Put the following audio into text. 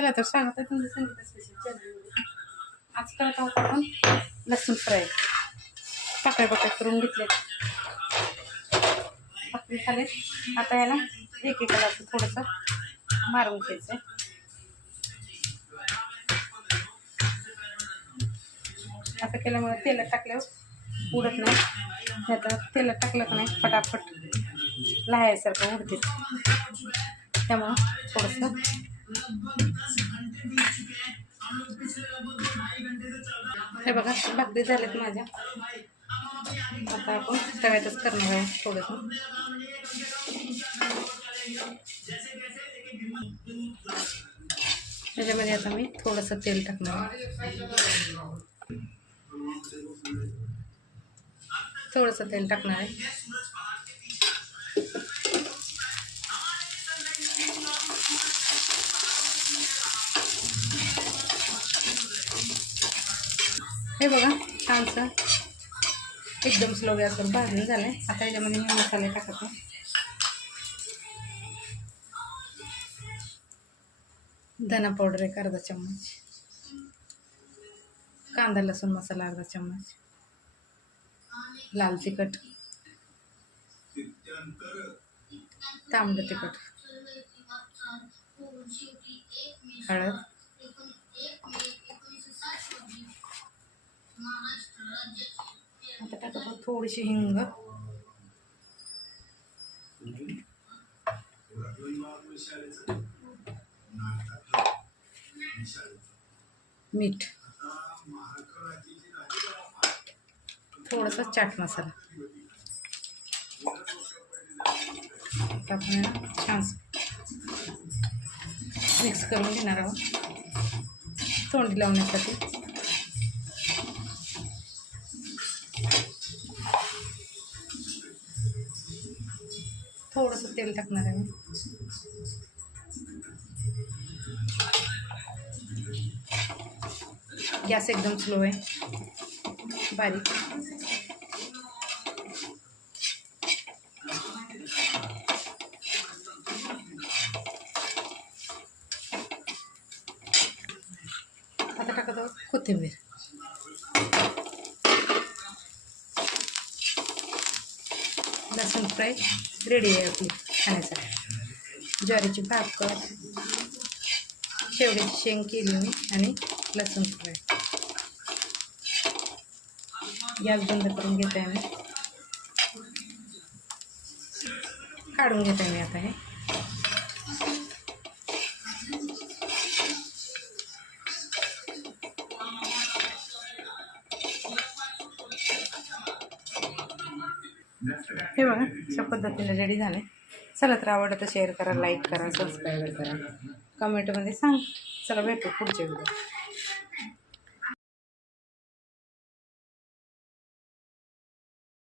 चला तर सांगत आहे तुमचं संगीत स्पेशल चॅनलमध्ये आज करत आहोत आपण लसूण फ्राय पाकळ्या पाकळ्या करून घेतले भाकरी झाले आता याला एक एकाला असं थोडंसं मारून घ्यायचं असं केल्यामुळे तेलात टाकल्यावर उडत नाही. नाही तर तेलात टाकलं का नाही फटाफट लाहायसारखं उडते. त्यामुळं थोडंसं हे बघा भाकरी झाल्यात माझ्या. आता आपण तव्यातच करणार आहे थोडंसं. त्याच्यामध्ये आता मी थोडंसं तेल टाकणार आहे. थोडंसं तेल टाकणार आहे. हे बघा छानसं एकदम स्लो गॅसवर भाजून झालं आहे आता याच्यामध्ये मी मसाले टाकतो धना पावडर एक अर्धा चम्मच. कांदा लसूण मसाला अर्धा चम्मच. लाल तिखट. तांबडं तिखट. हळद आता टाकतो थोडीशी हिंग. मीठ. थोडंसं चाट मसाला. टाकून छान मिक्स करून घेणार आहोत. तोंडी लावण्यासाठी. थोडंसं तेल टाकणार आहे गॅस एकदम स्लो आहे. बारीक आता टाकत आहोत कोथिंबीर. लसूण फ्राय रेडी आहे आपली खाण्यासाठी. ज्वारीची भाकर शेवड्याची शेंग केली मी आणि लसूण फ्राय. गॅस बंद करून घेत आहे मी. काढून घेत आहे मी आता हे. हे बघा अशा पद्धतीने रेडी झाले. चला तर आवडलं तर शेअर करा लाईक करा सबस्क्राईब करा. कमेंटमध्ये सांग. चला भेटू पुढच्या व्हिडिओ